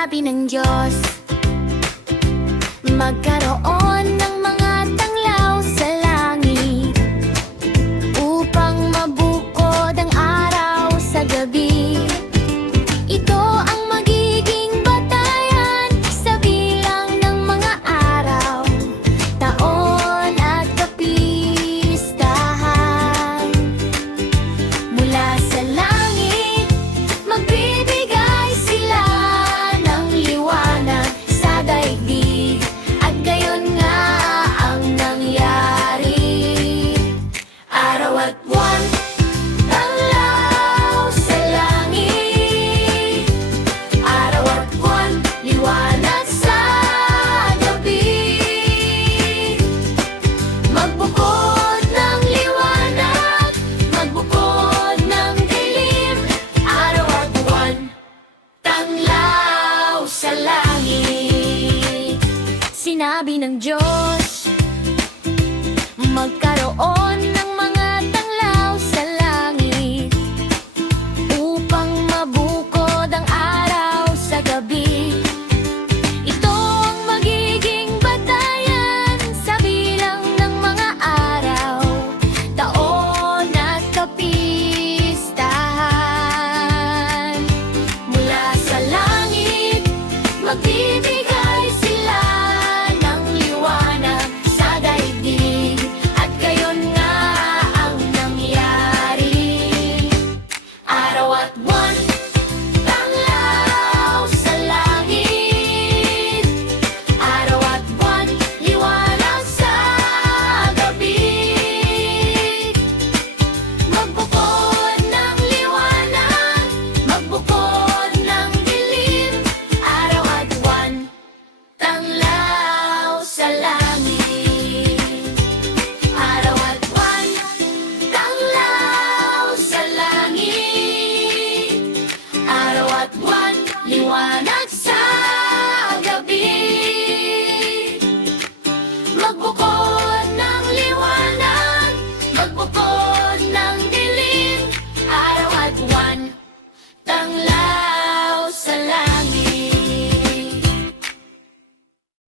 Sinabi ng Diyos, magkaroon ng mga tanglaw sa langit, upang mabukod ang araw sa gabi. Ito ang magiging batayan sa bilang ng mga araw, taon at kapistahan. Mula sa langit, magbibigay sila ng liwanag sa daigdig, at gayon nga ang nangyari. Araw at buwan, tanglaw sa langit. Araw at buwan, liwanag sa gabi. Magbukod ng liwanag, magbukod ng dilim. Araw at buwan, tanglaw sa langit. Sinabi ng Diyos, magkaroon ng mga tanglaw sa langit, upang mabukod ang araw sa gabi. Ito ang magiging batayan sa bilang ng mga araw, taon at kapistahan. Mula sa langit, magbibigay sila ng liwanag sa daigdig, at gayon nga ang nangyari. Araw at buwan, tanglaw sa langit. Araw at buwan, liwanag sa gabi. Magbukod ng liwanag, magbukod ng dilim. Araw at buwan, tanglaw sa langit. Araw at buwan, tanglaw sa langit. Araw at buwan, liwanag sa gabi. Magbukod